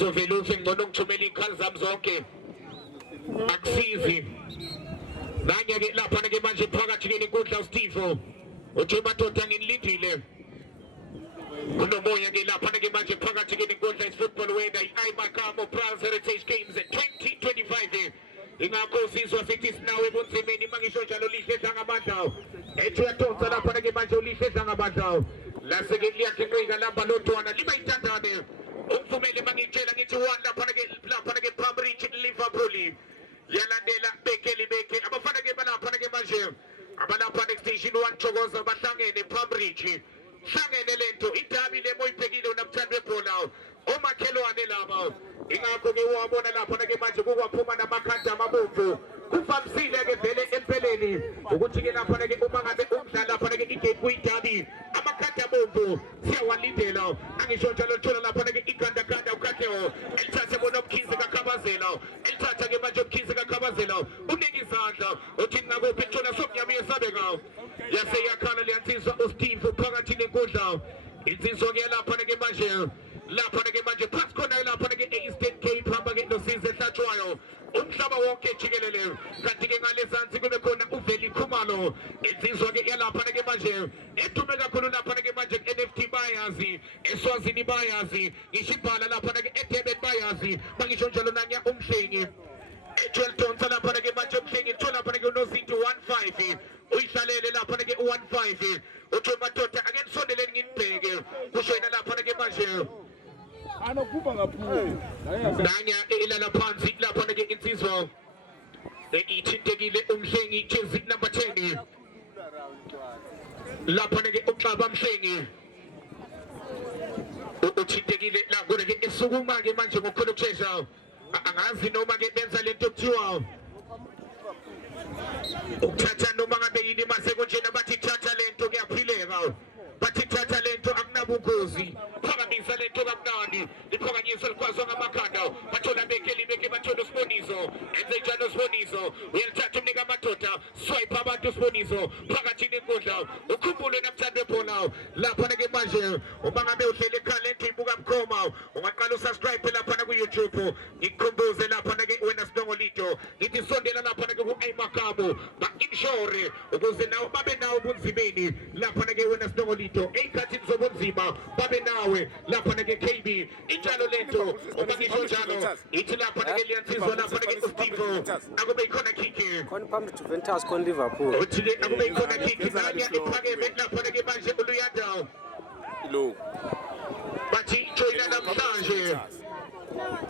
Zovela ngcono ngithumela ikhali zami zonke akusizi nanye ke lapha ke manje phakathi ke inkundla uSteve uthi madoda nginilindile kunomoya ke lapha ke manje phakathi ke inkundla ifootball wena iMakamo Proud Heritage Games 2025 ingakho sizwa sithi sinawe ebunzimeni mangisho njalo lihle dlangamandla ethi uyadonsa lapha ke manje ulihle dlangamandla la seke liyakhiqika lamba lodwana liba intandane umfumele mangitshela ngithi lapha ke Pambridge Liverpool yalandela beke abafana ke balapha ke manje abalapha next station 1 Thokoza bahlangene Pambridge hlangene lento idabi lemoyibhekile unamthando webhola omakhelwane laba ingakho ke wabona lapha ke manje kukwaphuma namakhanda amabomvu kuvamsile ke vele empeleni ukuthi ke lapha ke uma ngabe umdlalo lapha ke igame kuyidabi amakhanda amabomvu siyawalindela angisho njalo thola lapha ke igandaganda ukhatheo elithathe bona ubukhizi kakhabazela elithatha ke manje ubukhizi kakhabazela unika izandla uthi ngakuphi thola somnyama yesabe ngawo yase yakhala liyansizwa uSteve phakathi nenkundla insizwa ke lapha ke manje phansi khona lapha ke Eastern Cape hamba ke nosize ehlatshwayo umhlaba wonke jikelele kanti ke ngale zansi kube khona uVeli Khumalo insizwa ke yalapha ke manje edume kakhulu lapha ke manje NFT bayazi eSwazini bayazi ngishibhala lapha ke eDurban bayazi mangisho njalo nanya umhlengi eJwelton lapha ke manje umhlengi thola lapha ke unozinti 15 uyihlalele lapha ke u15 uthi madoda ake nisondeleni nginibheke kusho yena lapha ke manje anokuba ngaphula nanya ilala phansi lapha ke insizwa ithintekile umhlengi jersey number 10 lapha ke uXaba Mhlengi uthintekile la ngone ke esukuma ke manje ngokukhona ukushesha angazi noma ke benza lento kuthiwa ukuthatha noma ngabe yini mase kunjena bathi thatha lento kuyaphileka bathi thatha lento akunabungozi phakamisa lento kamnandi liphakanyiswa likhwazwa ngamakhanda bathola beke bathola usiboniso enze njalo usiboniso uyalithatha umnika amadoda swipe abantu usiboniso phakathi nenkundla ukhumbule namthando webhola lapha ke manje uma ngabe uhlele ekhaya lento ibuka bukhoma ungaqala usubscribe lapha ku YouTube ngikukhumbuze lapha ke wena Sinongolito ngithi sondela lapha ke ku iMakamo ba insure ukuze nawe babe nawe bunzimeni lapha ke wena Sinongolito eyikhathini zobunzima babe nawe lapha ke KB injalo lento uma ngisho njalo ithi lapha ke liyansizwa lapha ke uSteve akube ikhona kiki khona phambi Juventus khona Liverpool uthi ke akube ikhona kiki nanya iphakeme lapha ke manje uluyanda lo bathi joyina namhlanje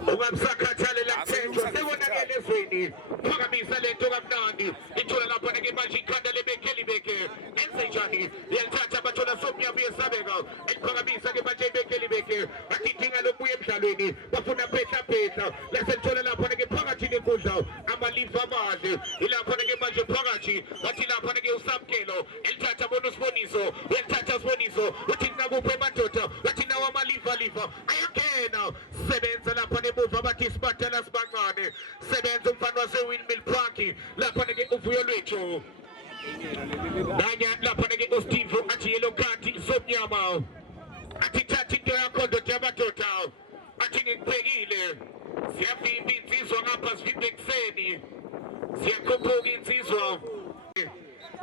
ungamsakhathale lakuthenjwa sebonakele ezweni phakamisa lento kamnandi ithola lapha ke manje ikhanda lebeke enze njani liyalithatha bathola somnyama yesabeka eliphakamisa ke manje ibeke bathi idinga lokubuya emdlalweni bafuna phehla laselithola lapha ke phakathi nenkundla amalifa amahle ilapha ke manje phakathi bathi lapha ke usamkelo elithatha bona usiboniso uyalithatha usiboniso uthi nakuphi emadoda bathi nawo amalifa ayangena sebenza lapha nemuva bathi sibathala sibancane sebenza umfana waseWindmill Park lapha ke uvuyo lwethu nanya lapha ke uSteve athi yellow card somnyama athi thatha into yakho ndoda yamadoda athi ngikubhekile siyavimba insizwa ngapha sivimbe ekseni siyakhuphuka insizwa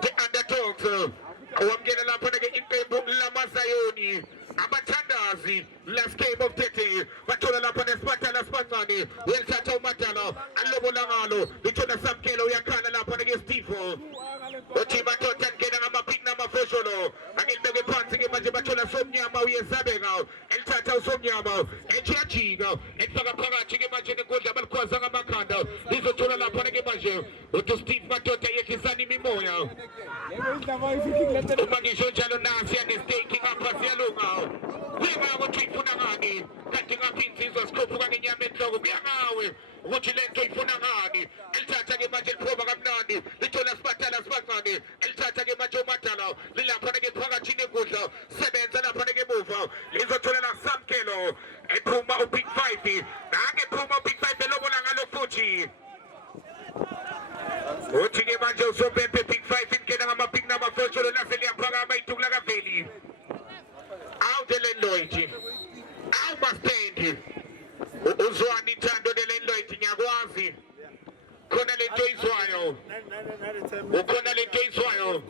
the underdogs owamkela lapha ke iqembu lamaZayoni abathandazi last game of 30 bathola lapha nesiphathala sibancane uyalithatha umadala alobola ngalo lithola samkelo uyakhala lapha ke Steve uthi madoda ngena ngamapick namafesholo angilibeke phansi ke manje bathola somnyama uyesabeka elithatha usomnyama ejiyajika efaka phakathi ke manje nenkundla abalikhwaza ngamakhanda lizothola lapha ke manje uthi Steve madoda yehlisana imimoya uma ngisho njalo nasi yanestake ngapha siyalunga kuya ukuthi ifuna ngani kanti ngaphi insizwa sikhuphuka ngenyama enhloko kuya ngawe ukuthi lento ifuna ngani elithatha ke manje liphoba kamnandi lithola sibathala sibancane elithatha ke manje umadala lilapha ke phakathi nenkundla sebenza lapha ke emuva lizothola la samkelo ephuma uBig 5 nake ephuma uBig 5 elobola ngalo futhi uthi ke manje usobephe Big 5 ingena ngamapick namafesholo lase liyaphakama itukula kaVeli out the landlord out must stand uzwani thando delendloyd ngiyakwazi khona lento izwayo ukhona lento izwayo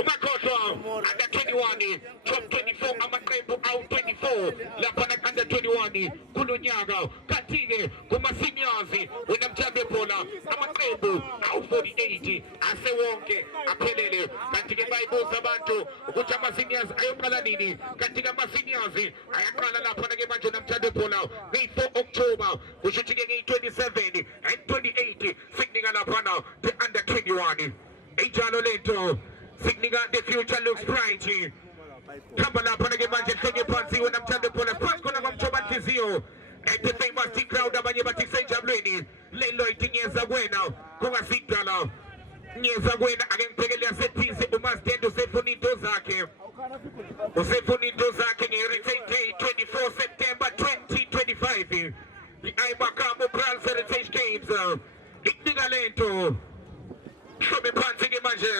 umakhohlwa under 21 top 24 amaqembu awu 24 lapha na under 21 kulonyaka kanti-ke kuma-seniors wena mthambi webhola amaqembu awu 48 asewonke aphelele kanti-ke bayibuza abantu ukuthi ama-seniors ayoqala nini kanti-ke ama-seniors ayaqala lapha-ke manje namthandi webhola ngeyi-4 October kusho ukuthi-ke ngeyi-27 and 28 sikunika laphana the under 21 enjalo lento sikunika the future looks bright hamba lapha-ke manje hlenge phansi wena mthandi webhola phansi khona kwamthoba nhliziyo at the famous crowd abanye bathi kusejabulweni Landloyd ngiyeza kuwena kungasidala ngiyeza kuwena ake ngibhekele yasethize uMasidende usefuna into zakhe nge-Heritage Day 24 September 2025 i-Makamo Browns Heritage Games ikunika lento hlome phansi-ke manje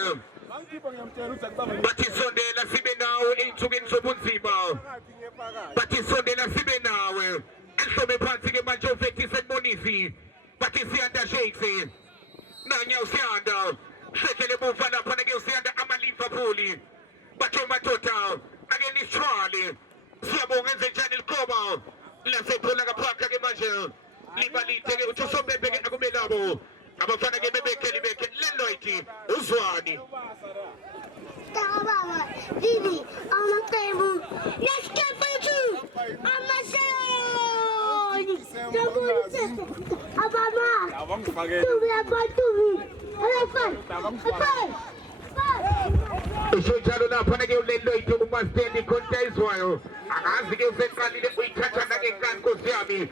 bathi sondela sibe nawe ey'nsukwini zobunzima bathi sondela sibe nawe ehlome phansi-ke manje ufethise kubonisi bathi siyanda shakes nanya usiyanda hlehlele bufa lapha-ke usiyanda ama-Liverpool batho madoda ake nisithwale siyabonga enze njani likhoba lasephula kaphaka-ke manje libalite-ke uthi usobebe-ke akumelabo abafana-ke bebekhe Landloyd uzwani Baba, Didi, I'm a table. Let's get for you. I'm a show. Ushojalo lapha-ke uLandloyd uMasidende konta izwayo akazi-ke useqalile uyithatha-ke nkani nkosi yami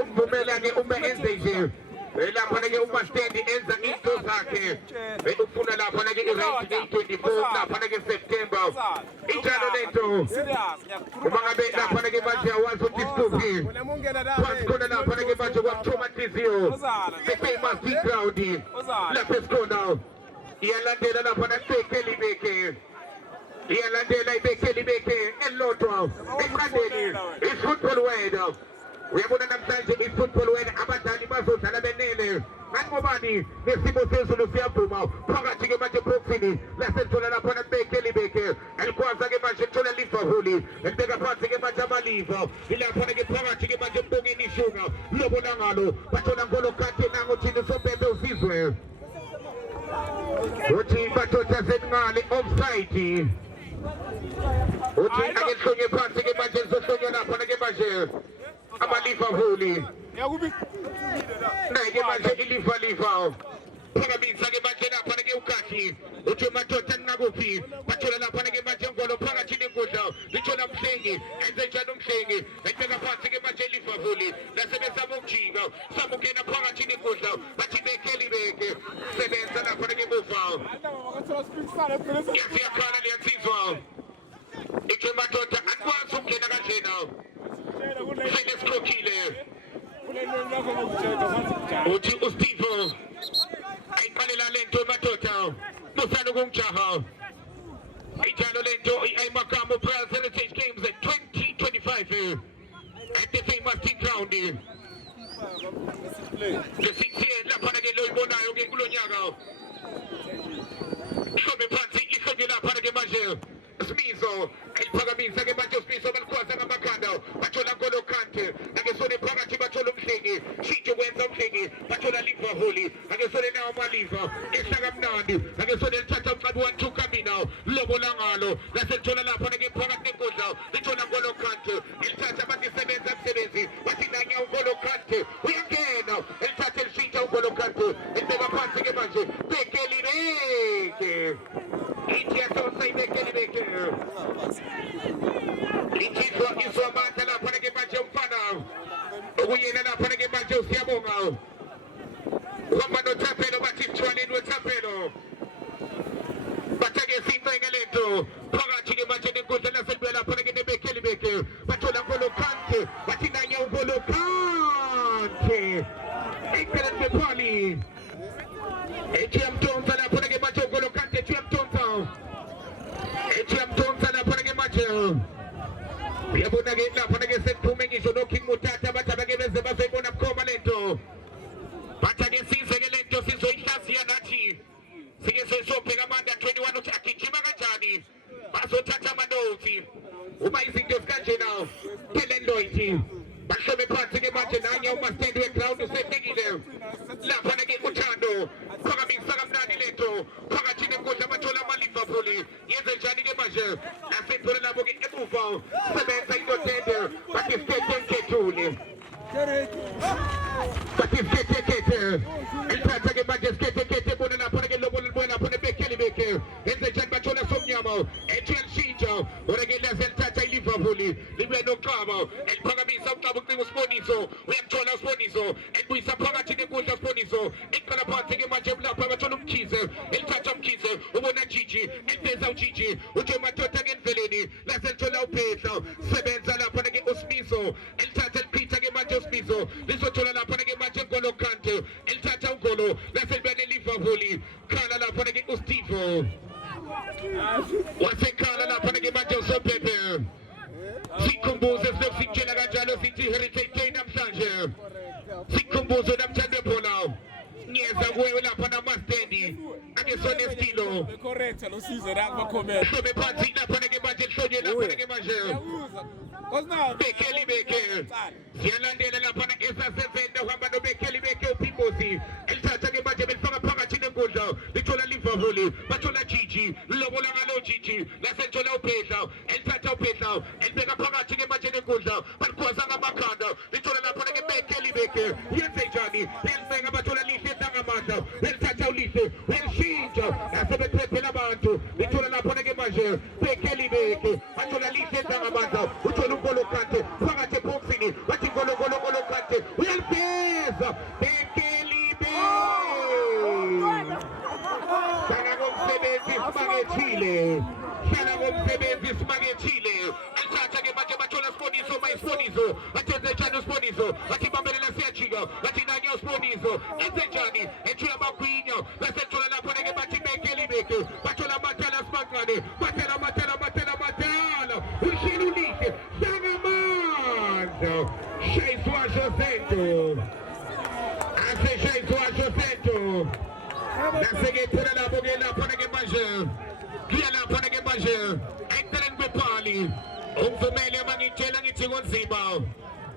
umvumela-ke uma enze nje lapha-ke uMasidende enza into zakhe ufuna lapha-ke i-rank ngeyi-24 lapha-ke September injalo lento uma ngabe lapha-ke manje awazi ukuthi isituphi phansi khona lapha-ke manje kwamthoma nhliziyo the famous crowd lapha esikhona iyalandela laphana ibekhe iyalandela ibekhe elilodwa eqandeni i-football wena uyabona namhlanje i-football wena abadlali bazodlala benele ngani ngobani nesimo sezulu siyavuma phakathi-ke manje boxini laselithola laphana ibekhe elikwaza-ke manje lithola Liverpool elibeka phansi-ke manje amaliva ilaphana-ke phakathi-ke manje embongeni ishunga lobona ngalo bathola ngolo kade nango thina usobebe usizwe uthi badoda zengale offside uthi ake hlonye phansi-ke manje lizohlonywa lapha-ke manje ama-Liverpool naye-ke manje iliva phakamisa-ke manje lapha-ke ukathi uthi madoda ningakuphi bathola lapha-ke manje ngolo phakathi nenkundla lithola Mhlengi enze njani uMhlengi ebeka phansi-ke manje Liverpool nasebezama ukujika sama ukungena phakathi nenkundla bathi bekhe sebenza lapha-ke emuva siyakhala liyansizwa ithi madoda anikwazi ukungena kanjena sele sikhokhile uthi uSteve ayiqalela lento madoda musana ukungijaha injalo lento i-Makamo Browns Heritage Games 2025 at the famous ground ngesithiye lapha-ke loyibonayo-ke kulo nyaka hlome phansi ihlonye lapha-ke manje Smiso eliphakamisa-ke manje uSmiso balikhwaza ngamakhanda bathola Ngolo Kante angesone phakathi bathola uMhlengi shintsho kwenza uMhlengi bathola Liverpool angesone nawo amaliva ehlaka mnandi angesone lithatha umqabi 1-2 kamina lobola ngalo laselithola lapha-ke phakathi nenkundla lithola Ngolo Kante elithatha bathi sebenza msebenzi bathi nanya uNgolo Kante uyangena elithatha elishintsha uNgolo Kante elibeka phansi-ke manje bekhe ithi yasonsa ibekhe izwa amandla lapha-ke manje umfana okuyena lapha-ke manje usiyabonga uhamba noThapelo bathi sithwaleni weThapelo bathake sincenge lento phakathi-ke manje nenkundla laselibuya lapha-ke nebekhe bathola Ngolo Kante bathi nanye uNgolo Kante eceleni bephali ethiyamtonsa lapha-ke manje uNgolo Kante ethiyamtonsa lapha-ke manje uyabona-ke lapha-ke sekuphume ngisho noKing Mutata bathi abake beze Kenya umastende ground usetekile lapha nake uthando phakamisa kamnandi lento phakathi nenkundla amathola ama-Liverpool yenze njani ke manje nasethole labo ke emuva sebenza indodende batisikete ilithatha ke manje sikete bona lapha ke lobo lapha nebekeli beke yenze njani bathola somnyama eTshintsha oreke lazelithatha iLiverpool libe noxaba eliphakamisa uxaba ucinga usiboniso uyamthola usiboniso elibuyisa phakathi nenkundla usiboniso eqala phansi ke manje lapha bathola umkhize elithatha umkhize ubona Gigi elibeza uGigi uthi madoda ngendleleni laselithola uphehla sebenza lapha ke uSmiso elithatha eliphitha ke manje uSmiso lizothola lapha ke manje Ngolo Kante elithatha uGolo laselibene Liverpool khala lapha ke uSteve wasekhala lapha ke manje uSopepe sikhumbuze sikutshela kanjalo sithi Heritage Day namhlanje sikhumbuzo namhlanje phola ngiyeza kuwe lapha namastendi angesona estilo correct lo size la comment sobe phansi lapha ke manje lihlonye lapha ke manje Bekeli beke siyalandela lapha na esasevenda uhamba noBekeli beke uPimbosi elithatha ke manje belifaka phakathi nenkundla lithola Liverpool bathola Gigi lobola ngalo Gigi lasethola uphehla elithatha uphehla elibeka phakathi ke manje nenkundla balikhoza ngamakhanda lithola lapha ke Bekeli beke yenze njani elibeka bathola lihle ngamandla elithatha ulihle elishintsha nasebephephela abantu lithola lapha ke manje Bekeli beke bathola lihle ngamandla uthola uNgolo Kante phakathi eboxini bathi Ngolo Kante uyalibheza Bekeli beke sana komsebenzi simangethile elithatha ke manje bathola Siboniso bathenze njani uSiboniso bathi bambelela siyajika bathi nanye uSiboniso enze njani ethula amagwinya lasethola lapha ke bathi Bekeli beke bathola amathala sibancane mathala uhleli ulihle sangamandla shayiswasho sento shayiswasho sento nasekethula lapho ke lapha ke manje kuya lapha ke manje eceleni kwepali ungivumele amangitshela ngithi konzima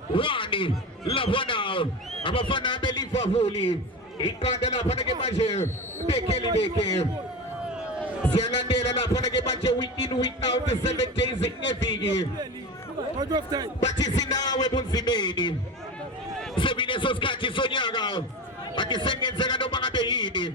wani lapha abafana beLiverpool iqanda lapha ke manje Bekeli beke siyalandela lapha ke manje week in week out 7 days ngeviki bathi sinawe bunzimeni sebile sosikhathi sonyaka bathi sengenzeka noma ngabe yini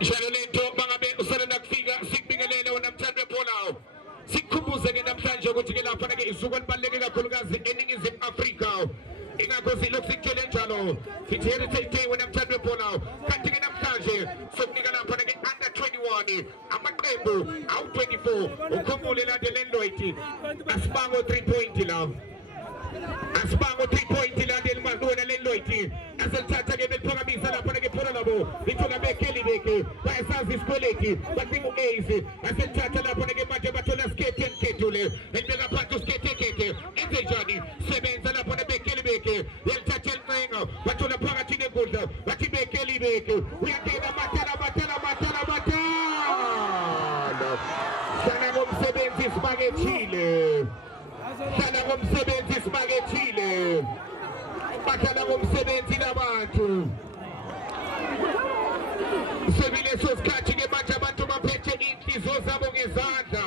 Njalo lento bangabe usale nakufika sikubingelele namhlanje phola sikhumbuze ke namhlanje ukuthi ke lapha ke isuku elibaluleke kakhulukazi eNingizimu Afrika ingakho silokhu sikutshele njalo sithi Heritage Day namhlanje phola kanti ke namhlanje sokunika lapha ke under 21 amaqembu awu 24 ukhumbule landeleni Lloyd asibango 3 point la asibango 3 point landeli madona le Lloyd aselithatha ke beliphakamisa lapha ke phola labo lithola Bekeli beke bayasazi isikweleti bathi uAce aselithatha lapha ke manje bathola skethule elibeka phansi uskethekete enze njani sebenza lapha Bekeli beke yalithatha elincenga bathola phakathi nenkundla bathi Bekeli beke uyangena mathala sana ngomsebenzi sibakethile sana ngomsebenzi sibakethile bahlala ngomsebenzi nabantu sebile sosikhathi ke manje abantu baphethe inhliziyo zabo ngezandla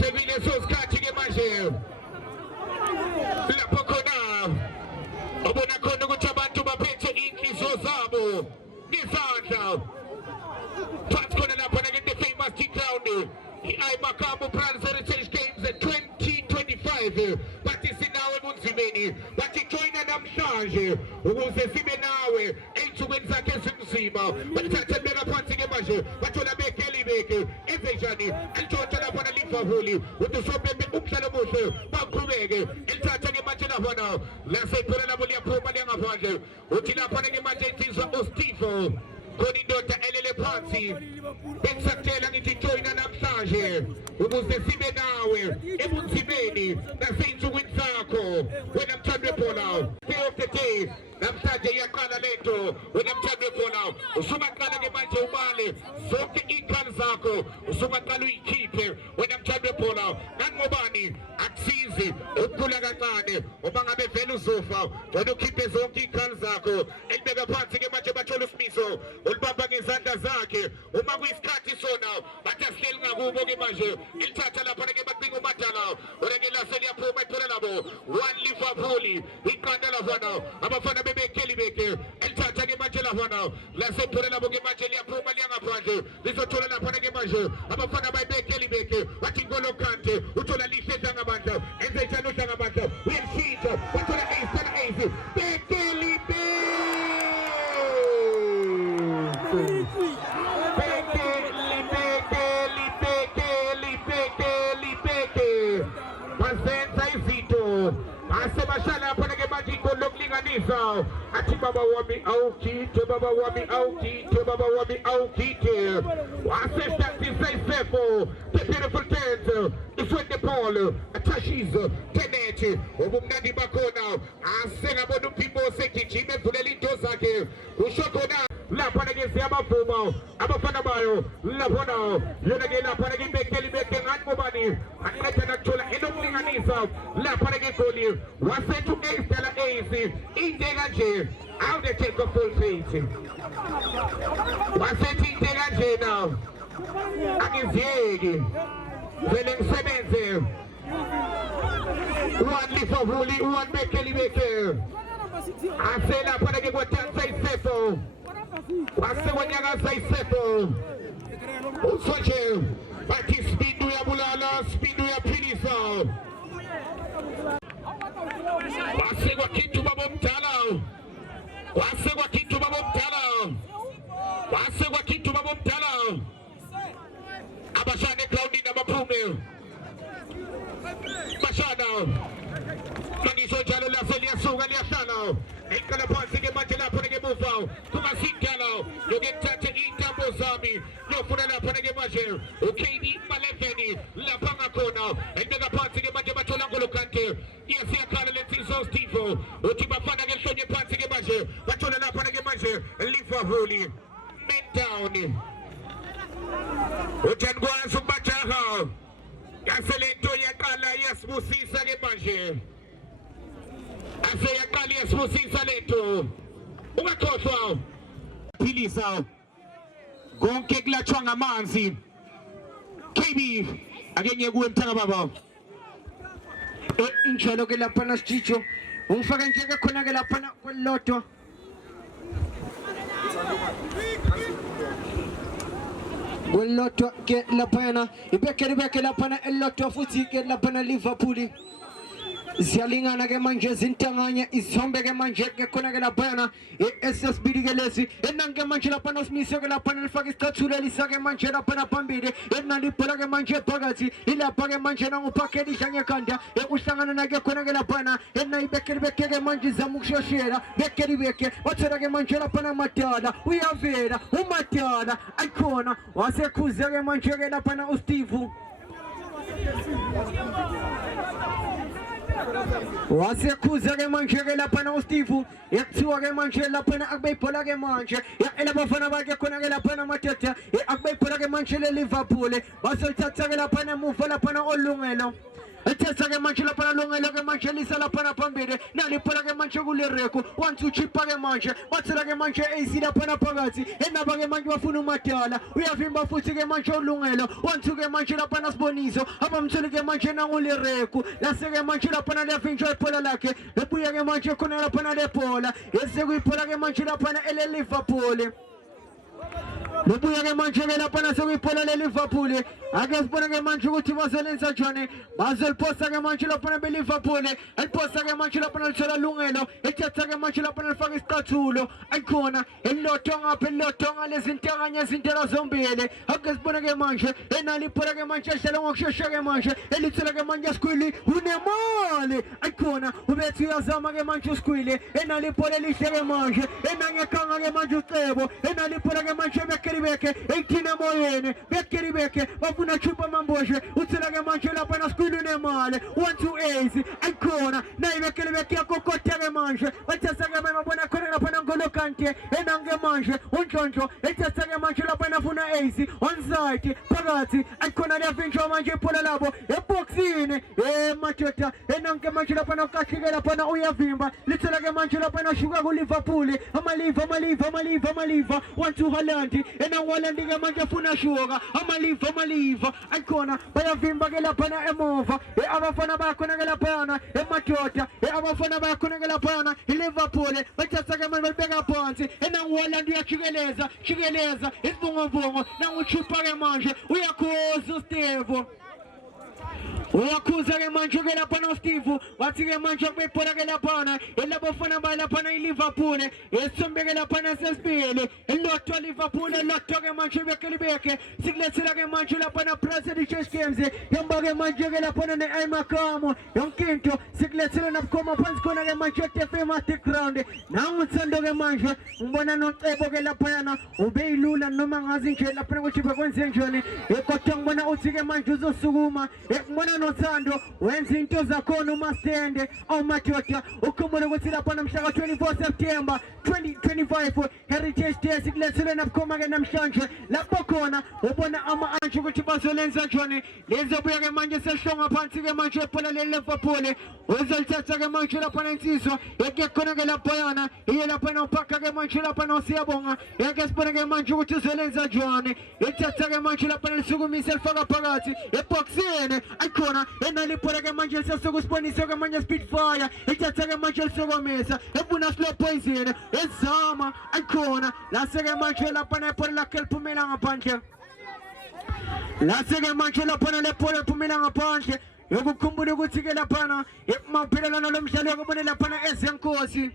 sebile sosikhathi ke manje lapho khona ubona khona ukuthi abantu baphethe inhliziyo zabo ngezandla phansi khona lapho ke the famous T-Crown iMakamo Brands Heritage Games 2025 bathi sinawe bunzimeni bathi joina namhlanje ukuze sibe nawe ey'nsukwini zakhe ezinzima bathathe beka phansi ke manje bathola Bekeli beke enze njani elitshontsha lapha naLiverpool uthi uSopepe umhlalo muhle baqhubeke elithatha ke manje lapha lasephela labo liyaphuma liyangaphandle uthi lapha ke manje insizwa uSteve khona indoda elele phansi bensakutshela ngithi joyina namhlanje ukuze sibe nawe ebunzimeni nasey'nsukwini zakho wena mthandi webhola. Day of the day namhlanje iyaqala lento wena mthandi webhola usungaqala-ke manje ubale zonke iy'khali zakho usungaqala uyikhiphe wena mthandi webhola. Nangobani akusizi ukukhula kancane uma ngabe vele uzofa wena ukhiphe zonke iy'khali zakho elibeka phansi-ke manje bathola usimiso olubamba ngezandla zakhe uma kuyisikhathi sona bathi asihleli ngakubo-ke manje ilithatha laphana-ke bacinga umadala wena-ke lase liyaphuma ithole labo 1 Liverpool iqanda laphana abafana bebekhelibeke elithatha-ke manje laphana lasethole labo-ke manje liyaphuma liyangaphandle lizothola laphana-ke manje abafana bayibekhelibeke bathi Ngolo Kante uthola lihle edlangamandla enze njani udlangamandla uyalishintsha wathola ace bekhelibeke basenza izinto asebashala lapha-ke manje igoli lokulinganisa athi baba wami awukhithe baba wami awukhithe baba wami awukhithe wasestatisa isefo the beautiful dance ifwende Paul Tashiz Tenet ubumnandi bakhona asengabona uphimbo segijima evulela into zakhe kusho khona lapha-ke siyabavuma abafana bayo laphona yona-ke lapha-ke ibekhelibeke ngani ngobani anceda nakuthola enokulinganisa lapha-ke igoli wasethi u-ace dala ace into kanje how they take a full faith wasethi into kanjena angiziyeki vele ngisebenze u-1 Liverpool u-1 bekhelibeke aselapha-ke kwatansa isefo wasekwanyakaza isefo usonje bathi speed uyabulala speed uyaphilisa wasekwakhitha ubaba omdala wasekwakhitha ubaba omdala wasekwakhitha ubaba omdala abashana egrawundini abaphume bashana mangisho njalo lase liyasuka liyahlala eqala phansi-ke manje lapho-ke muva kungasidala yoke kuthathe iy'ntambo zami liyofuna lapho-ke manje uKD ma-11 lapha ngakhona elibeka phansi-ke manje bathola Ngolo Kante iyakhala lensizwa Steve uthi bafana-ke hlonye phansi-ke manje bathola lapha-ke manje Liverpool mendown uthi anikwazi ukubajaha yaselento yaqala iyasibusisa-ke manje aseyaqala iyasibusisa lento ungakhohlwa philisa konke kulatshwa ngamanzi. KB ake ngiyekuwe mthanga baba injalo ke laphana sijijo ungifaka nje ke khona ke laphana kwelotho ke laphana ibekhelibeke laphana elotho futhi ke laphana Liverpool ziyalingana ke manje zintanganya izombe ke manje ke khona ke laphana SSB ke lesi enanke manje laphana uSmiso ke laphana lifaka isicathulo lisake manje laphana phambili enandi ibhola ke manje phakathi ilapha ke manje nanguphakeli idlanga ekhanda ukuhlangana nake khona ke laphana enayibekhelibeke ke manje izama ukushoshela bekhelibeke wathola ke manje laphana Madala uyavela uMadala ayikhona wasekhuze ke manje ke laphana uSteve wasekhuze ke manje ke laphana uSteve yakuthiwa ke manje laphana akube ibhola ke manje elabafana bakhe khona ke laphana Matata akube ibhola ke manje leLiverpool basolithatha ke laphana emuva laphana olungelo ethetha ke manje laphana lungelo ke manje lisa laphana phambili naliphola ke manje kulereko 1-2 chipha ke manje bathela ke manje AC laphana phakathi enaba ke manje bafuna uMadala uyavimba futhi ke manje olungelo 1-2 ke manje laphana Siboniso abamtholi ke manje nangulereko lase ke manje laphana liyavinjwa ibhola lakhe lebuya ke manje khona laphana lebhola esekuyiphola ke manje laphana Liverpool lebuya ke manje ke laphana sekuyiphola leLiverpool ake sibone ke manje ukuthi bazolenza njani bazoliposta ke manje laphana beLiverpool eliposta ke manje laphana lithola lungelo ethatha ke manje laphana lifaka isicathulo ayikhona elilotho ngapha elilotho ngalezintanganya izintela zombili ake sibone ke manje enaliphola ke manje ehlele ngokushesha ke manje elithola ke manje Skwili unemali ayikhona ubethi uyazama ke manje uSkwili enaliphola lihle ke manje enangekhanga ke manje uCebo enaliphola ke manje Bekiribeke, 18 moyene, Bekiribeke, Bafuna Chupa Mamboshe, Utsulage Manchela Pana Skulu Male, 1-2 Icona, Naibekiribeke, Cocotere Manche, Vatasaga Bona Corona Panangolo Kante, Enange Manche, Unchoncho, Etasaga Manchela Panafuna Ace, on site, Pagati, Icona de Fincho Manche Polabo, a boxine, Macheta, Enange Manchela Panaka, Pana Uyavimba, Little Manchela Pana Sugar Liverpool, Amaliva, 1-2 Holandi, and a Wallandiga Manjafuna Sugar, Amaliva, Icona, Bayavimba Gelapana Emova, Avafana Baconagala, Emachota, Avafana Baconagala, Liverpool, but just a man with bigger points, and now Wallandia Chigeleza, it's Bongo, now we shoot Paramanja, we are close to Steve. Uyakuza ke manje ke lapha no Steve wathi ke manje bephora ke lapha elabafana balapha eLiverpool esombe ke lapha nasesibili elotho Liverpool elotho ke manje bekelibeke sikulethela ke manje lapha na President Church Games yamba ke manje ke lapha ne Aymakamo yonke into sikulethela nabukhoma phansi khona ke manje famous ground nawu uthando ke manje ubona noCebo ke lapha yana ubeyilula noma ngazi nje lapha ukuthi bekwenze njani kodwa ngibona uthi ke manje uzosukuma ekubona nothando wenza into zakhona uma stende awumathotha ukhumbule ukuthi lapha namhla ka 24 September 2025 Heritage Day sikulethele nabukhoma ke namhlanje lapho khona ubona ama-antsho ukuthi bazolenza njani lezobuya ke manje sehlonga phansi ke manje ephola leLiverpool uzolithatha ke manje lapha nensizwa yeke khona ke lapha yana iye lapha nopaka ke manje lapha nosiyabonga yeke sibone ke manje ukuthi uzolenza njani ithatha ke manje lapha lisukumise lifaka phakathi eboxini ayikhona enaliphola ke manje sesokusibonisa ke manje Spitfire ithatha ke manje lisokomisa efuna slow poison ezama ayikhona lase ke manje lapha nephola lakhe liphumela ngaphandle lase ke manje lapha nephola liphumela ngaphandle yokukhumbula ukuthi ke lapha emaphilelana lomdlalo yokubona lapha ezenkosi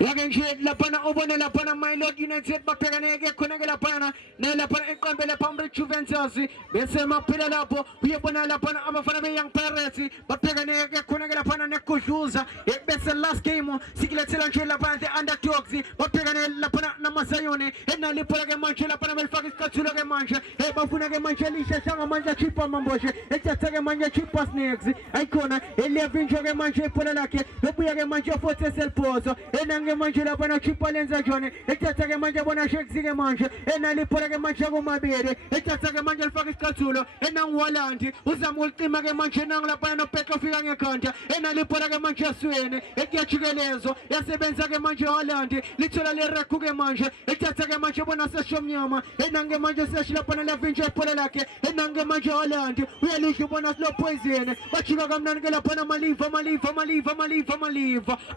yake nje lapha ubone lapha Mamelodi United babhekane ke khona ke lapha nelapha eqambele phambili Juventus bese maphila lapho uyabona lapha abafana beYoung Pirates babhekane ke khona ke lapha neGudluza bese last game sikulethela nje lapha the Underdogs babhekane lapha naMasayoni enaliphola ke manje lapha belifaka isikhathulo ke manje bafuna ke manje lisheshanga manje Chipa Mamboshe ethatha ke manje Chipa Snakes ayikhona eliyavinjwa ke manje iphola lakhe lobuya ke manje Forte Selpozo enange manje lapha na Chipa lenza njani ethatha ke manje bona Shakes ke manje enaliphola ke manje komabili ethatha ke manje lifaka isikhathulo enangiwalandi uzama ulicima ke manje nangilapha noPetro ufika ngekhanda enaliphola ke manje Swene ekuyajikelezo yasebenza ke manje Holland lithola lerekhu ke manje ethatha ke manje bona seshomnyama enange manje seshilapha nalavinja iphola lakhe enange manje Holland uyalisho ubona slow poison bajika kamnani ke lapha Maliva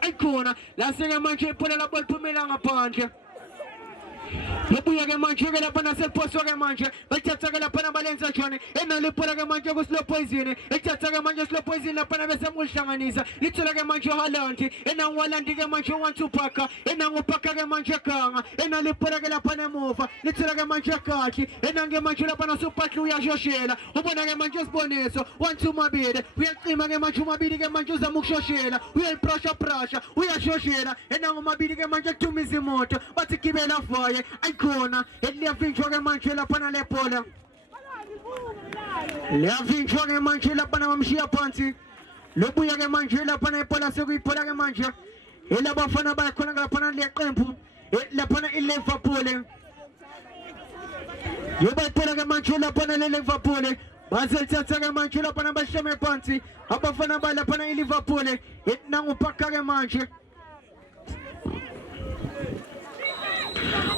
ayikhona lase ke manje iphola lapho liphumela ngaphandle Lobuya ke manje ke lapha nasePoso ke manje bathatha ke lapha balenza njani enaliphola ke manje ku slow poison ethatha ke manje slow poison lapha bese mulihlanganisa lithola ke manje Holland enangiwalandi ke manje 1-2 Paka enangupaka ke manje Ganga enaliphola ke lapha emuva lithola ke manje Kathi enange manje lapha naSupatlu uyashoshela ubona ke manje Siboniso 1-2 Mabili uyacima ke manje uMabili ke manje uzama ukushoshela uyaliprasha uyashoshela enangumabili ke manje kuthumisa imoto bathi gibela fire ayikhona eliyavinjwa ke manje lapha nalephola liyavinjwa ke manje lapha namshiya phansi lobuya ke manje lapha nephola sekuyiphola ke manje elabafana bayakhona lapha leqembu lapha eLiverpool yobayiphola ke manje lapha leLiverpool bazelithatha ke manje lapha basheme phansi abafana balapha eLiverpool nangupaka ke manje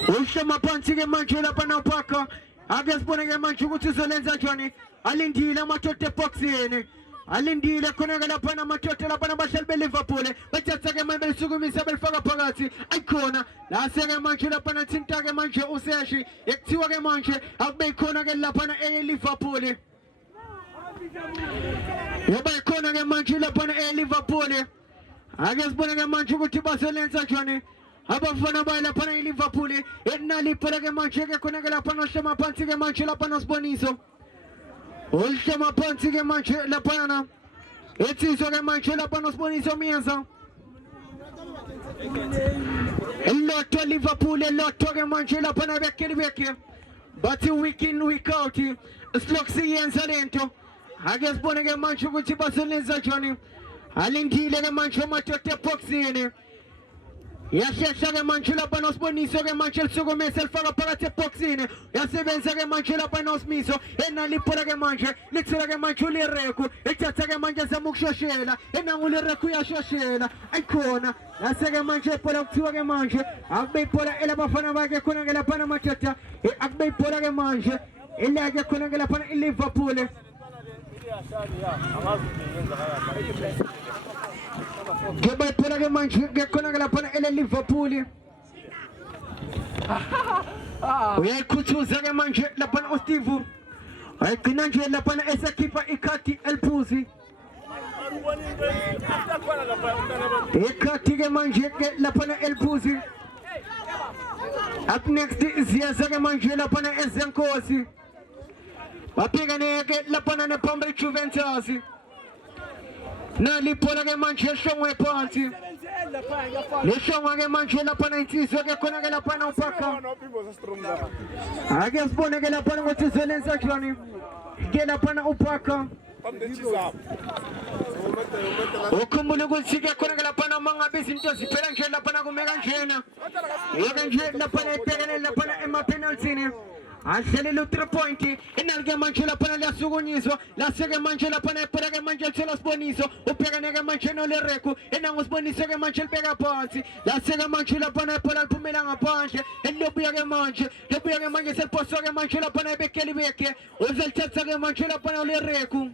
ushema phansi ke manje lapha naPaka ake sibone ke manje ukuthi uzolenza njani alindile amathothe eboxini alindile khona ke lapha amathothe lapha nabahlali beLiverpool bathatha ke manje belisukumisa belifaka phakathi ayikhona lase ke manje lapha nathinta ke manje useshi ekuthiwa ke manje akube khona ke lapha eLiverpool yoba ikhona ke manje lapha eLiverpool ake sibone ke manje ukuthi bazolenza njani abafana balapha eLiverpool enaliphola ke manje ke khona ke lapha nohlema phansi ke manje lapha noSiboniso uhlema phansi ke manje lapha na etsizwe ke manje lapha noSiboniso Miyenza Lotto Liverpool, Lotto ke manje lapana beke. But week in week out, Sloxy and Salento. I guess Bonega Mancho with Basolenza Johnny. Alinti le mancho matote poxine. Yasha shaga manchula panos boniso ke manchel sugo mesel faga parate poxine. Yase benza ke manchula panos miso. Ena lipora ke manche. Litsura ke manchuli reku. Echata ke manche samuk shoshela. Ena uli reku ya shoshela. Aikona. Yase ke manche pola tua ke manche. Agbe pola ela bafana vage kuna ke la pana machata. Agbe pola ke manche. Ela ke kuna ke la pana Liverpool. Geba pura ke manche ke kona la pana ele Liverpool. Oya kutuza ke manche la pana Ostivu. Ay kinanje la pana esa kipa ikati elpuzi. Ikati ke manche ke la pana elpuzi. Up next is Ziaza ke manche la pana ezenkosi. Apigane ke la pana ne Pombe Juventus. Nali pola ke manche shongwe panti. Le shongwe ke manche la pana intiso ke kona ke la pana upaka. Ages bone ke la pana ngothi zelenza joni. Ke la pana upaka. Ukhumbulo ukuthi ke kona ke la pana manga bizinto ziphela nje la pana kumeka njena. Yeke nje la pana etekele la pana ema penalty. Ahlele lo 3 point inalike manje la pana la sukunyiso la seke manje la pana epera ke manje thola siboniso uphekane ke manje no le reku enango siboniso ke manje libeka phansi la seke manje la pana epera liphumela ngaphandle elibuya ke manje seliposo ke manje la pana ebekeli beke uzelithatha ke manje la pana le reku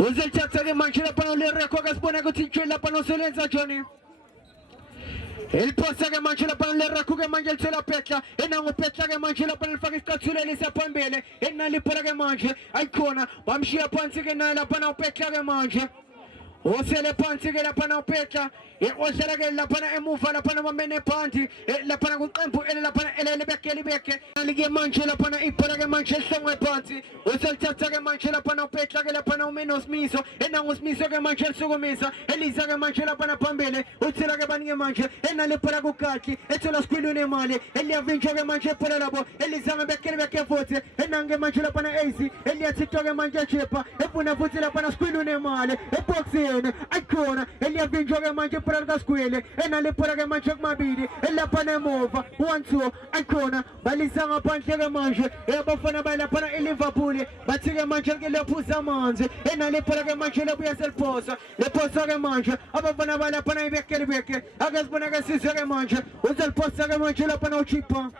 uzelithatha ke manje la pana le reku ke sibona ukuthi nje la pana uselenza Johnny. El posa ke manje la pana le reku ke manje lithola petla enango petla ke manje la pana lifaka isicathule lisa phambili enali phela ke manje ayikhona bamshiya phansi ke naye la pana upetla ke manje osele phansi ke la pana upetla osele ke la pana emuva la pana mamene phansi la pana kuqembu ele la pana ele beke nali ke manje la pana iphela ke manje hlongwe phansi oselithatha ke manje la pana upetla ke la pana umenos miso enango smiso ke manjelisukumisa eliza ke manje la pana phambili uthela ke bani ke manje enale phela kukaki ethola sikhwiluni imali eliyavinjwa ke manje phela labo elizanga beke futhi enange manje la pana AC eliyathitwa ke manje chepa efuna futhi la pana sikhwiluni imali eboxini ayikhona eliyavinjwa ke manje phela kaSikhwele enale phela ke manje kumabili elapha nemuva 1-2 ayikhona balisa ngaphandle ke manje abafana balapha eLiverpool bathi ke manje ke lephuza amanzi enale phela ke manje lebuya seliphosa lephosa ke manje abafana balapha ibeke akazibona ke sizwe ke manje uzaliphosa ke manje lapha uchipa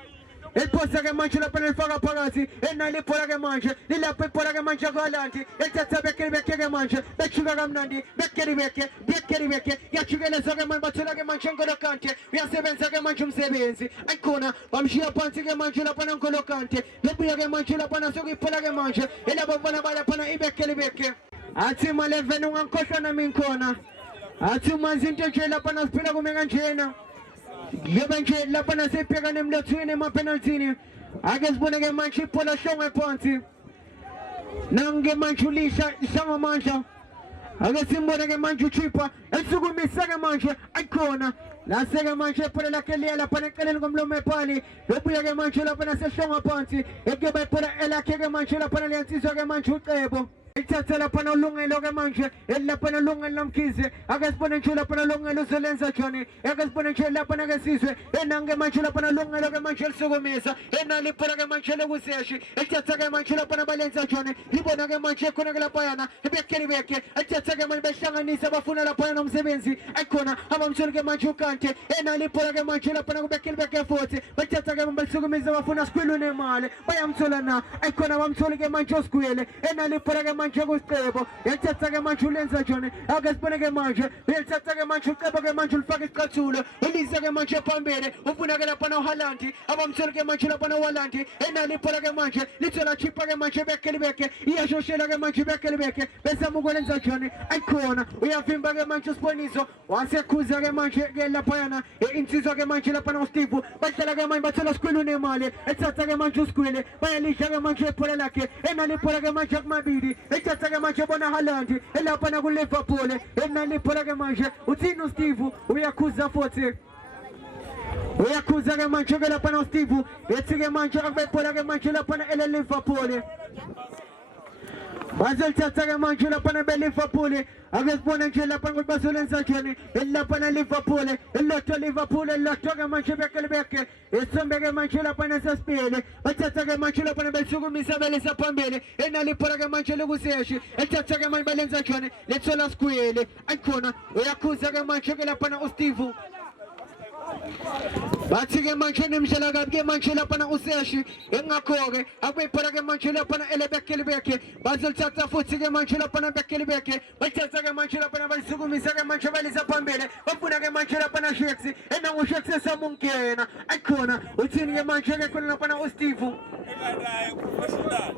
el posa ke manje lapha lifaka phakathi enali phola ke manje lilapha iphola ke manje kwalanti ethatha beke ke manje bechuka kamnandi beke yachukeleza ke manje bathola ke manje Ngolo Kante uyasebenza ke manje umsebenzi ayikhona bamshiya phansi ke manje lapha Ngolo Kante bebuya ke manje lapha nasokuyiphola ke manje elabo bana balapha ibeke athi ma 11 ungangikhohlwa nami ngikhona athi manzi into nje lapha nasiphila kume kanjena yeba nje lapha nasebheka nemlothweni emapenaltini ake sibone ke manje iphola hlongwe phansi nange manje ulisha ishangamandla ake simbone ke manje uchipa esukumisa ke manje ayikhona la seke manje iphola lakhe liya lapha eceleni komlomo ephali lobuya ke manje lapha nasehlonga phansi ekube iphola elakhe ke manje lapha liyansizwa ke manje ucebo ithatha lapha nolungelo ke manje elapha nolungelo namkhize ake sibone nje lapha nolungelo uselenza Johnny ake sibone nje lapha nake sizwe enange manje lapha nolungelo ke manje lisukumisa enali phela ke manje lokuseshi ithatha ke manje lapha nabalenza Johnny ibona ke manje khona ke lapha yana beke ithatha ke manje behlanganisa bafuna lapha nomsebenzi ayikhona abamtholi ke manje uKante enali phela ke manje lapha nakubeke futhi bathatha ke manje basukumisa bafuna sikhwilune imali bayamthola na ayikhona bamtholi ke manje uSikhwele enali phela ke manje kucebo yathatha ke manje ulenza Johnny ake sibone ke manje uyathatha ke manje ucebo ke manje ulifaka isicathulo uliza ke manje phambili ufuna ke lapha noHaaland abamtholi ke manje lapha noHaaland enali phela ke manje lithola chipa ke manje beke iyashoshela ke manje beke bese amukwenza Johnny ayikhona uyavimba ke manje usiboniso wasekhuza ke manje ke lapha yana insizwa ke manje lapha noSteve bahlala ke manje bathola sikhwiluni imali ethatha ke manje uSikhwele bayalisha ke manje iphola lakhe enali phela ke manje kumabili ethatha ke manje bona Haaland elapha na ku Liverpool enali phela ke manje uthini uSteve uyakhuza futhi uyakhuza ke manje ke lapha no Steve ethi ke manje akubephola ke manje lapha ele Liverpool bazolithatha ke manje lapha be Liverpool akesibona nje lapha ukuthi basolenza njani elapha na Liverpool elotho Liverpool elotho ke manje bekelebeke esombe ke manje lapha nasesipele bathatha ke manje lapha besukumisa belisa phambili enaliphola ke manje lokuseshi ethatha ke manje balenza njani lethola skwele ayikhona uyakhuza ke manje ke lapha na Steve bathi ke manje nemshela kabi ke manje lapha na useshi engakho ke akuyiphola ke manje lapha na elebekelebeke bazolithatha futhi ke manje lapha na bekelebeke bathatha ke manje lapha na balisukumisa ke manje balisa phambili bafuna ke manje lapha na Shakes enangu Shakes samungena ayikhona uthini ke manje ke khona lapha na Steve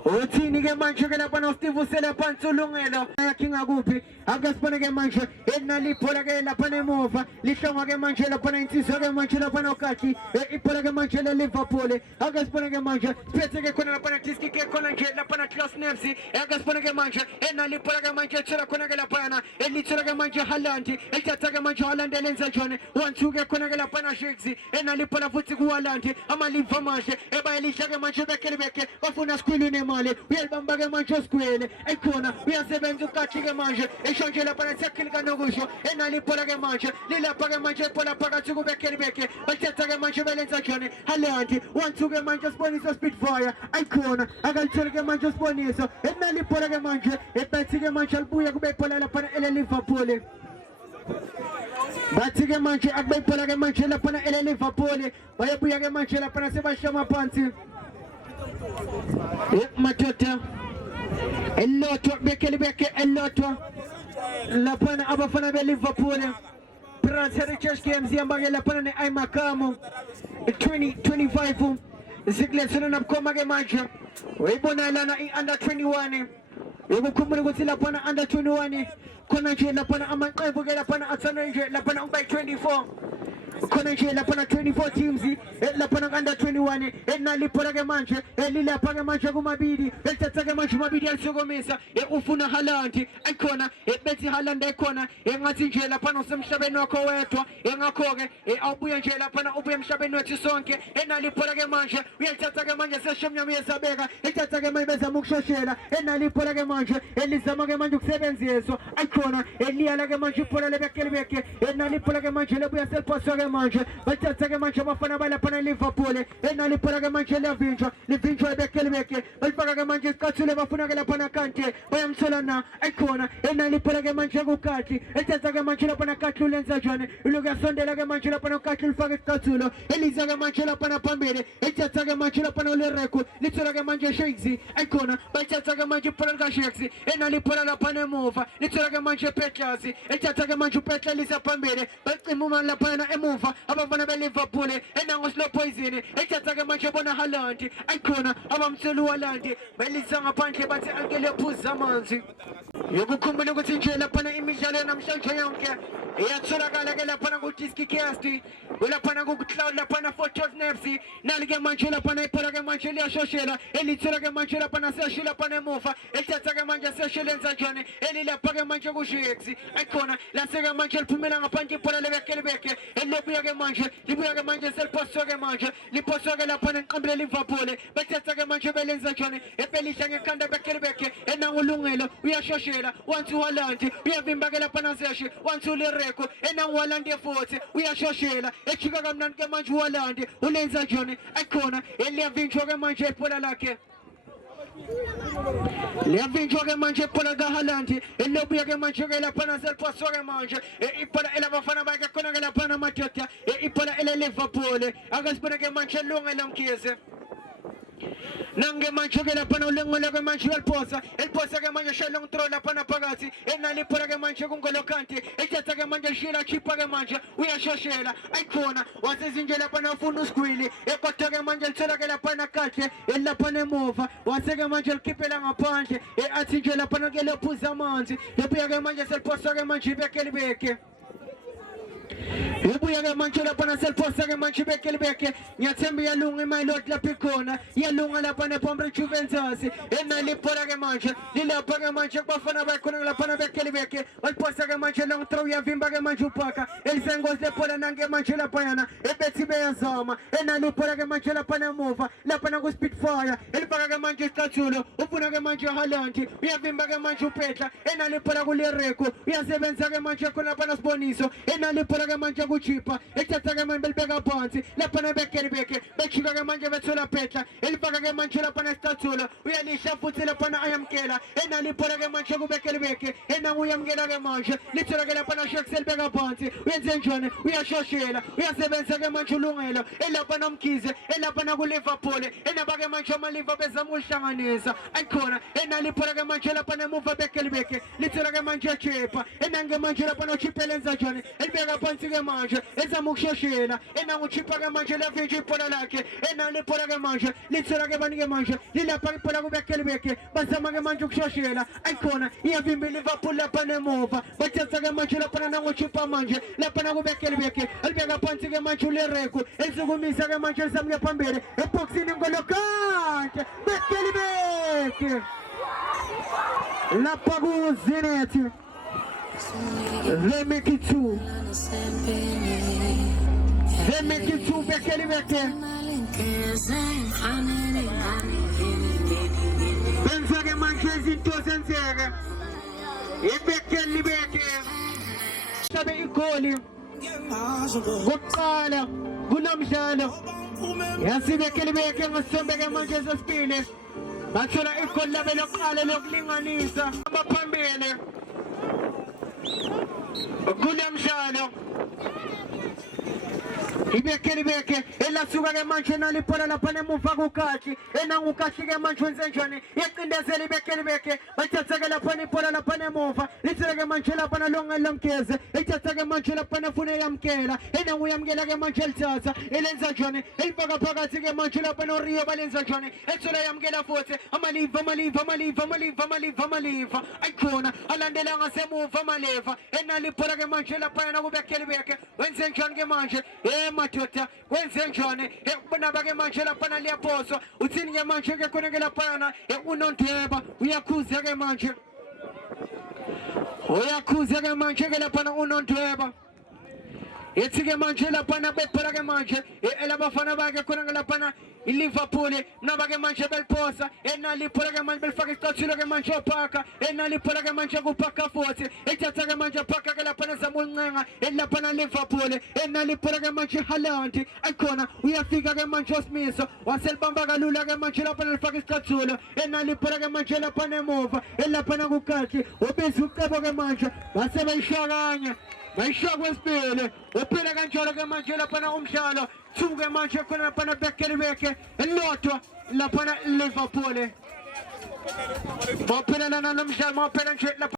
uthini ke manje ke lapha na Steve usele phansi ulungelo yakhe ngakuphi akasibone ke manje enaliphola ke lapha nemuva lihlonga ke manje lapha na insizwa ke manje lapha na Kachi iphola ke manje le Liverpool akasibone ke manje siphethe ke khona lapha na Diski ke khona nje lapha na Klaus Nemsi akasibone ke manje enaliphola ke manje thola khona ke lapha na elithola ke manje Haaland ethatha ke manje Haaland elenza jone 1-2 ke khona ke lapha na Shakes enaliphola futhi ku Haaland amaliva manje ebayelihla ke manje bekelebeke bafuna skwele nemali uyalibamba ke manje skwele ayikhona uyasebenza uKachi ke manje eshonje lapha na tackle kanokusho enaliphola ke manje lilapha ke manje iphola phakathi kubekelebeke bathatha ke manje belenza jone Haaland 1-2 ke manje sibonisa Spitfire ayikhona akalithola ke manje siboniso enaliphola ke manje ebethi ke manje alibuya kube iphola lapha ele Liverpool bathi ke manje akubeyiphola ke manje lapha na ele Liverpool bayabuya ke manje lapha na sebashama phansi matota elotho bekelebeke elotho lapha na abafana be Liverpool Prince Heritage Games yambake lapha ne Aimakamo 2025 zikulethana nabukhoma ke manje uyibona lana i-under 21 ukukhumbula ukuthi lapha na under 21 khona nje lapha na amaqembu ke lapha na athana nje lapha na ubay 24 khona nje lapha na 24 teams lapha na under 21 enaliphola ke manje elilapha ke manje kumabili elithatha ke manje umabili yalisokomisa ufuna Haaland ayikhona bethi Haaland ayikhona engathi nje lapha nosemhlabeni wakho wedwa engakho ke awubuye nje lapha na ubuye emhlabeni wethu sonke enaliphola ke manje uyalithatha ke manje seshomnyama yesabeka ethatha ke manje bezama ukushoshela enaliphola ke manje elizama ke manje ukusebenziswa ayikhona eliyala ke manje iphola lebekelebeke enaliphola ke manje lebuya seliphosa ke manje bathatha ke manje abafana balapha na Liverpool enaliphola ke manje livinjwa bekelebeke balifaka ke manje iskathule bafuna ke lapha na Kante bayamthola na ayikhona enaliphola ke manje kuKachi ethatha ke manje lapha na Kachi ulenza jone ulukasondela ke manje lapha na Kachi ulifaka iskathulo eliza ke manje lapha na phambili ethatha ke manje lapha na Lereko lithola ke manje Shakes ayikhona bathatha ke manje iphola ka Shakes enaliphola lapha nemuva lithola ke manje Petlas ethatha ke manje uPetla lisa phambili bacima uma lapha na emuva abafana be Liverpool enango slow poison ethatha ke manje bona Haaland ayikhona abamthela uHaaland belisa ngaphandle bathi ankele phuza amanzi yokukhumbula ukuthi nje lapha na imidlalo namhlanje yonke iyatholakala ke lapha na ku Diski Cast lapha na ku Cloud lapha na Photos Nepsi nali ke manje lapha na iphola ke manje liyashoshela elithola ke manje lapha na seshi lapha nemuva ethatha ke manje seshi lenza njani elilapha ke manje ku Shakes ayikhona lase ke manje liphumela ngaphandle iphola lebekelebeke elibuya ke manje libuya ke manje seliphoso ke manje liphoso ke lapha neqembu Liverpool bethatha ke manje belenza njani ebelihla ngekhanda bekelebeke enangulungelo uyashoshela 1-2 Haaland uyavimba ke lapha na seshi 1-2 Lereko enangu Haaland futhi uyashoshela ejika kamnandi ke manje uHaaland ulenza njani ayikhona eliyavinjwa ke manje iphola lakhe liyavinjwa ke manje iphola ka Haaland elobuya ke manje ke lapha na seliphoso ke manje iphola elabafana bakhe khona ke lapha na matota iphola ele Liverpool akasibone ke manje lungela mkhize nange manje ke lapha na ulengela ke manje eliphosa ke manje shela ngithrow lapha na phakathi enaliphola ke manje kungolo Kante ethatha ke manje shila chipa ke manje uyashoshela ayikhona wasezinje lapha na ufuna usgwili ekodwa ke manje lithola ke lapha na Kahle elapha nemuva wase ke manje likhipela ngaphandle athi nje lapha na ke lephuza amanzi lebuya ke manje seliphosa ke manje ibekelebeke ibuya ke manje lapha naseliphosa ke manje ibeke ngiyathemba iyalunga iMamelodi lapha ikhona iyalunga lapha nePombe Juventus enaliphola ke manje lilapha ke manje kubafana bakhona lapha nebeke waliphosa ke manje long throw yavimba ke manje uPaka elisengozi lephola nange manje lapha yana ebethi beyazama enaliphola ke manje lapha nemuva lapha naku Spitfire elifaka ke manje isicathulo ufuna ke manje Haaland uyavimba ke manje uPetla enaliphola kuLereko uyasebenza ke manje khona lapha naSiboniso enaliphola ke manje kuchipa ethatha ke manje belibeka phansi lapha nebeke bechika ke manje bethola Petla elifaka ke manje lapha nesicathulo uyalisha futhi lapha ayamkela enaliphola ke manje kubeke enanguyamkela ke manje lithola ke lapha naShaxel beka phansi uyenze njani uyashoshela uyasebenza ke manje ulungelo elapha nomkhize elapha nakuLiverpool enaba ke manje amaLiverpool bezama ukuhlanganisa ayikhona enaliphola ke manje lapha nemuva beke lithola ke manje chipa enange manje lapha nochipa lenza njani elibeka phansi ke manje ezama ukushoshela enanguchipa ke manje lavinje iphola lakhe enaliphola ke manje lithola ke bani ke manje lilapha iphola kubeke bazama ke manje ukushoshela ayikhona iyavimba iLiverpool lapha nemuva bathatha ke manje lapha nangochipa manje lapha nakubeke elibeka phansi ke manje uLereko elisukumisa ke manje lisamke phambili eboxini ngolo kante beke lapha ku Zenit they make it two beke benza ke manje izinto zenzeke ibeke shabe igoli kuqala kunomdlalo yasibeke ngosombe ke manje sesibili bathola igoli labo lokuqala lokulinganisa abaphambili kunomdlalo ibeke elasuka ke manje naliphola lapha nemuva kuKathi enanguKathi ke manje wenze njani yaqindezela ibeke bathatha ke lapha niphola lapha nemuva lithola ke manje lapha nalonga lomkeze ethatha ke manje lapha nafuna yamkela enanguyamkela ke manje elithatha elenza njani elifaka phakathi ke manje lapha noRio balenza njani ethola yamkela futhi amaliva ayikhona alandela ngasemuva amaliva enaliphola ke manje lapha nakubeke wenze njani ke manje madoda wenze njani ekubonaba ke manje lapha naliyaphoswa uthini ke manje ke khona ke lapha uNondweba uyakhuza ke manje ke lapha uNondweba ethi ke manje lapha bephola ke manje elabafana bakhe khona ke lapha iLiverpool naba ke manje beliphosa enaliphola ke manje belifaka isicathulo ke manje uPaka enaliphola ke manje kuPaka futhi ethatha ke manje uPaka ke lapha nezama uncenga elapha naLiverpool enaliphola ke manje Haaland ayikhona uyafika ke manje uSmiso waselibamba kalula ke manje lapha nalifaka isicathulo enaliphola ke manje lapha nemuva elapha nakuKathi ubiza ucebo ke manje base bayishakanya bayishoka kwesibili uphila kanjalo ke manje lapha umdlalo thuke manje khona lapha beke elilodwa lapha Liverpool baphela lana nomdlalo baphela nje lapha